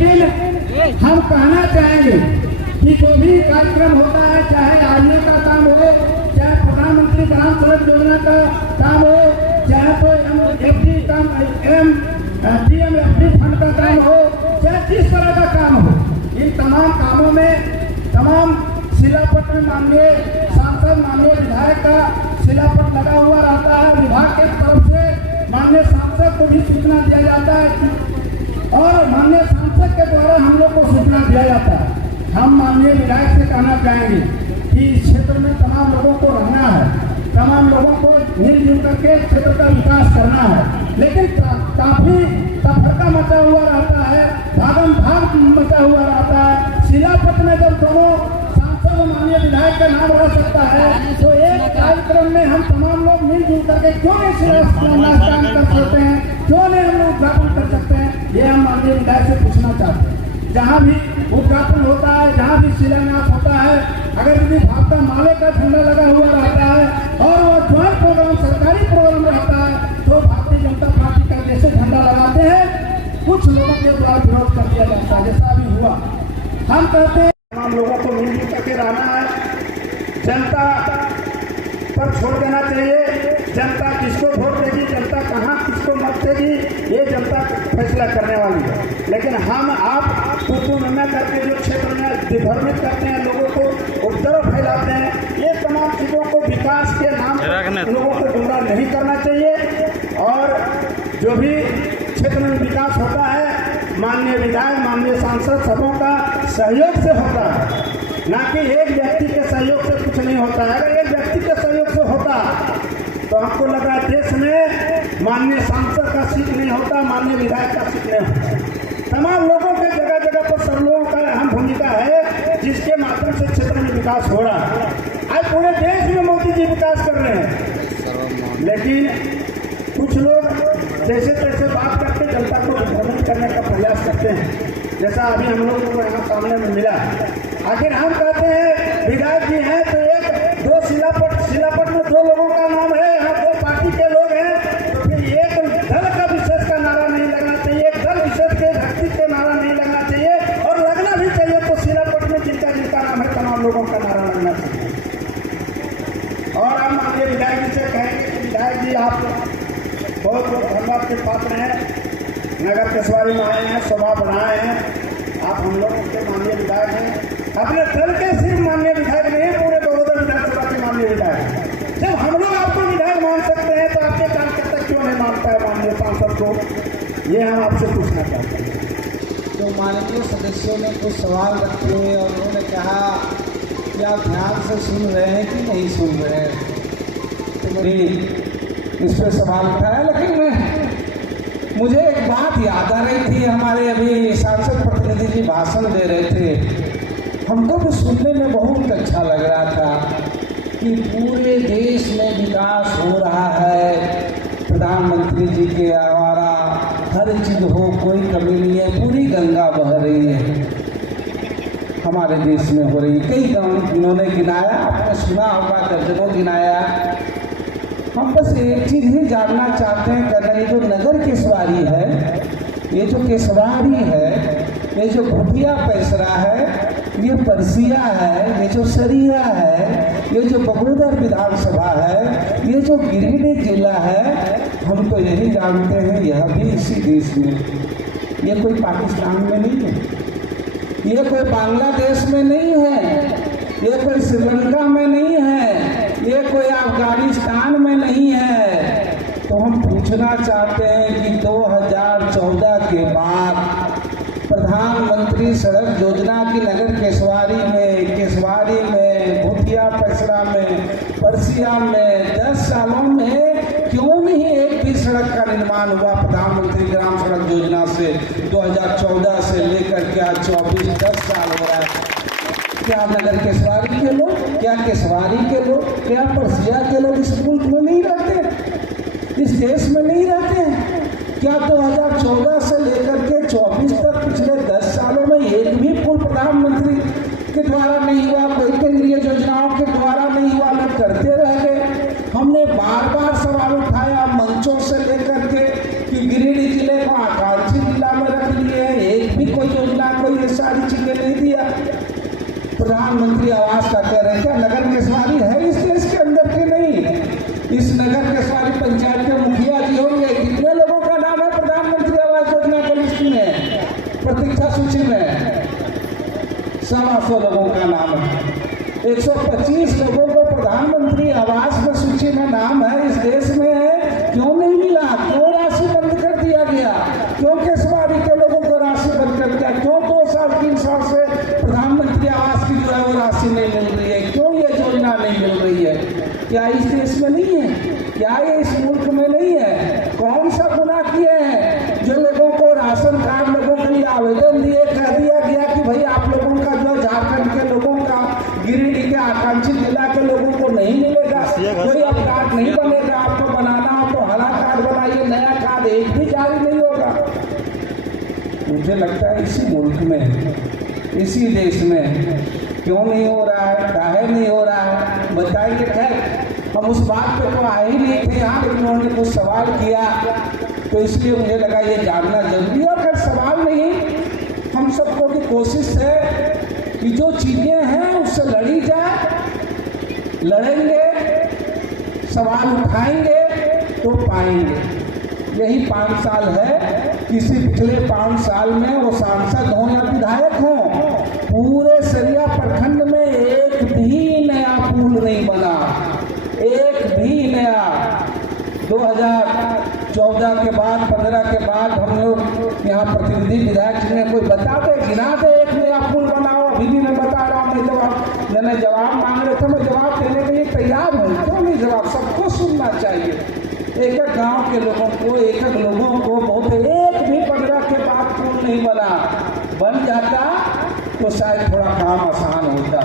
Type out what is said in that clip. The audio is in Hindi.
लेकिन हम कहना चाहेंगे कि जो भी कार्यक्रम होता है, चाहे आईए का काम हो, चाहे प्रधानमंत्री ग्राम सड़क योजना का काम हो, चाहे तो एफडी काम DMFD फंड का काम हो, चाहे जिस तरह का काम हो, इन तमाम कामों में तमाम शिलापट में माननीय सांसद, माननीय विधायक का शिलापट लगा हुआ रहता है। विभाग के तरफ से माननीय सांसद को भी सूचना दिया जाता है और माननीय सांसद के द्वारा हम लोग को सूचना दिया जाता है। हम माननीय विधायक से कहना चाहेंगे कि इस क्षेत्र में तमाम लोगों को रहना है, तमाम लोगों को मिलजुल करके क्षेत्र का विकास करना है, लेकिन काफी तफरका मचा हुआ रहता है, भागम भाग मचा हुआ रहता है। शिलापट में जब दोनों सांसद और माननीय विधायक का नाम रह सकता है तो एक कार्यक्रम में हम तमाम लोग मिलजुल करके क्यों नहीं शिलान्यास कर सकते हैं, क्यों नहीं हम लोग उद्घाटन कर सकते हैं, ये हम माननीय विधायक से पूछना चाहते हैं। जहाँ भी उद्घाटन होता है, जहाँ भी शिलान्यास होता है, अगर यदि भाजपा माले का झंडा लगा हुआ रहता है और वो ज्वाइंट प्रोग्राम, सरकारी प्रोग्राम रहता है, तो भारतीय जनता पार्टी का जैसे झंडा लगाते हैं कुछ लोगों के द्वारा विरोध कर दिया जाता है, जैसा अभी हुआ। हम कहते हैं तमाम लोगों को मिलजुल करके रहना है, जनता पर छोड़ देना चाहिए। जनता किसको वोट देगी, जनता कहाँ किसको मत देगी, ये जनता फैसला करने वाली है। लेकिन हम आप कुतुनना करके जो क्षेत्र में विभ्रमित करते हैं, लोगों को उपद्रव फैलाते हैं, ये तमाम चीज़ों को विकास के नाम पर लोगों को गुमराह नहीं करना चाहिए। और जो भी क्षेत्र में विकास होता है माननीय विधायक, माननीय सांसद सबों का सहयोग से होता है, ना कि एक व्यक्ति के सहयोग से कुछ नहीं होता है। अगर एक व्यक्ति के सहयोग से होता तो हमको लगा देश में माननीय सांसद का सीट नहीं होता, माननीय विधायक का सीट नहीं होता। तमाम लोगों के जगह जगह पर सब लोगों का अहम भूमिका है, जिसके माध्यम से क्षेत्र में विकास हो रहा है। आज पूरे देश में मोदी जी विकास कर रहे हैं, लेकिन कुछ लोग जैसे तैसे बात करके जनता को विभ्रमित करने का प्रयास करते हैं, जैसा अभी हम लोग को यहाँ सामने में मिला। आखिर हम कहते हैं विधायक जी हैं तो एक दो शिलापट में दो लोगों का नाम है, यहाँ दो पार्टी के लोग हैं, तो फिर एक दल का विशेष का नारा नहीं लगना चाहिए, एक दल विशेष के व्यक्ति का नारा नहीं लगना चाहिए, और लगना भी चाहिए तो शिलापट में जिनका जिनका नाम है तमाम लोगों का नारा लगना चाहिए। और हम माननीय विधायक जी से कहेंगे कि विधायक जी आप बहुत बहुत धन्यवाद के पात्र हैं, नगर केसवारी में आए हैं, सभा बनाए हैं, आप हम लोग के माननीय विधायक हैं। अपने दल के सिर्फ माननीय विधायक नहीं, पूरे बगोदर विधानसभा के माननीय विधायक। जब हम लोग आपको विधायक मान सकते हैं तो आपके कार्यकर्ता क्यों नहीं मानता है माननीय सांसद को, ये हम आपसे पूछना चाहते हैं। तो माननीय सदस्यों ने कुछ सवाल रखे और उन्होंने कहा कि आप ध्यान से सुन रहे हैं कि नहीं सुन रहे हैं, तो मैंने इस पर सवाल उठाया। लेकिन मुझे एक बात याद आ रही थी, हमारे अभी सांसद प्रतिनिधि जी भाषण दे रहे थे, हमको भी सुनने में बहुत अच्छा लग रहा था कि पूरे देश में विकास हो रहा है, प्रधानमंत्री जी के द्वारा हर चीज़ हो, कोई कमी नहीं है, पूरी गंगा बह रही है हमारे देश में हो रही है। कई गाँव इन्होंने गिनाया, आपने सुना होगा, दर्जनों गिनाया। हम बस एक चीज़ ही जानना चाहते हैं कि ये जो नगर केसवारी है, ये जो केसवारी है, ये जो भुटिया पैसरा है, ये परसिया है, ये जो सरिया है, ये जो बगोदर विधानसभा है, ये जो गिरिडीह जिला है, हम तो यही जानते हैं यह भी इसी देश में। ये कोई पाकिस्तान में नहीं है, ये कोई बांग्लादेश में नहीं है, ये कोई श्रीलंका में नहीं है, ये कोई अफगानिस्तान में नहीं है। तो हम पूछना चाहते हैं कि 2014 के बाद प्रधानमंत्री सड़क योजना की नगर केसवारी में, भुटिया पैसरा में, परसिया में 10 सालों में क्यों नहीं एक भी सड़क का निर्माण हुआ प्रधानमंत्री ग्राम सड़क योजना से? 2014 से लेकर के आज 24 10 साल हो रहा है। क्या नगर केसवारी के लोग, क्या केसवारी के लोग, क्या परसिया के लोग इस मुल्क में नहीं रहते, इस देश में नहीं रहते हैं? क्या 2014 से लेकर के 24 तक पिछले 10 सालों में एक भी पुल प्रधानमंत्री के द्वारा नहीं हुआ, कोई केंद्रीय योजनाओं के द्वारा नहीं हुआ, लोग करते रह गए? हमने बार बार सवाल उठाया मंचों से लेकर के कि गिरिडीह जिले को आकांक्षी जिला में रख लिए, एक भी कोई योजना प्रधानमंत्री आवास का कह रहे हैं, क्या नगर केशवारी है इस देश के अंदर की नहीं? इस नगर केशवारी पंचायत के मुखिया जी होंगे, कितने लोगों का नाम है प्रधानमंत्री आवास योजना की लिस्ट में, प्रतीक्षा सूची में? 125 लोगों का नाम है। 125 लोगों को प्रधानमंत्री आवास में सूची में नाम है इस देश में है, क्यों नहीं मिला? क्यों राशि बंद कर दिया गया? क्यों केशवारी के लोगों को राशि बंद कर दिया? क्यों 2 साल 3 साल से प्रधानमंत्री आवास की जो है वो राशि नहीं मिल रही है? क्यों ये योजना नहीं मिल रही है? क्या इस देश में नहीं है? क्या ये इस मुल्क में नहीं है? कौन सा गुनाह किए हैं जो लोगों को राशन कार्ड लोगों के लिए आवेदन दिए, कह दिया गया कि भाई आप लोगों का जो झारखंड के लोगों का, गिरिडीह के आकांक्षित जिला के लोगों को नहीं मिलेगा, कोई अब कार्ड नहीं बनेगा, आपको बनाना हो तो हरा कार्ड बनाइए, नया कार्ड एक भी जारी नहीं होगा। मुझे लगता है इसी मुल्क में, इसी देश में क्यों नहीं हो रहा है, काहे नहीं हो रहा है बताइए। खैर हम उस बात पे तो आए ही नहीं थे यहाँ, लेकिन उन्होंने कुछ सवाल किया तो इसलिए मुझे लगा ये जानना जरूरी है। और खैर सवाल नहीं, हम सबको की कोशिश है कि जो चीज़ें हैं उससे लड़ी जाए, लड़ेंगे, सवाल उठाएंगे तो पाएंगे। यही 5 साल है, किसी पिछले 5 साल में वो सांसद हों या विधायक हों, पूरे सरिया प्रखंड में एक भी नया पुल नहीं बना, एक भी नया। 2014 के बाद 15 के बाद हम लोग यहाँ प्रतिनिधि विधायक ने कोई बता दे, गिना दे एक नया पुल बनाओ। अभी भी मैं बता रहा हूँ, मैंने जवाब मांग रहे थे, मैं जवाब देने के लिए तैयार हूँ। क्यों नहीं जवाब? सबको सुनना चाहिए, एक एक गांव के लोगों को, एक एक लोगों को। बहुत एक भी 15 के बाद पुल नहीं बना, बन जाता तो शायद थोड़ा काम आसान होता।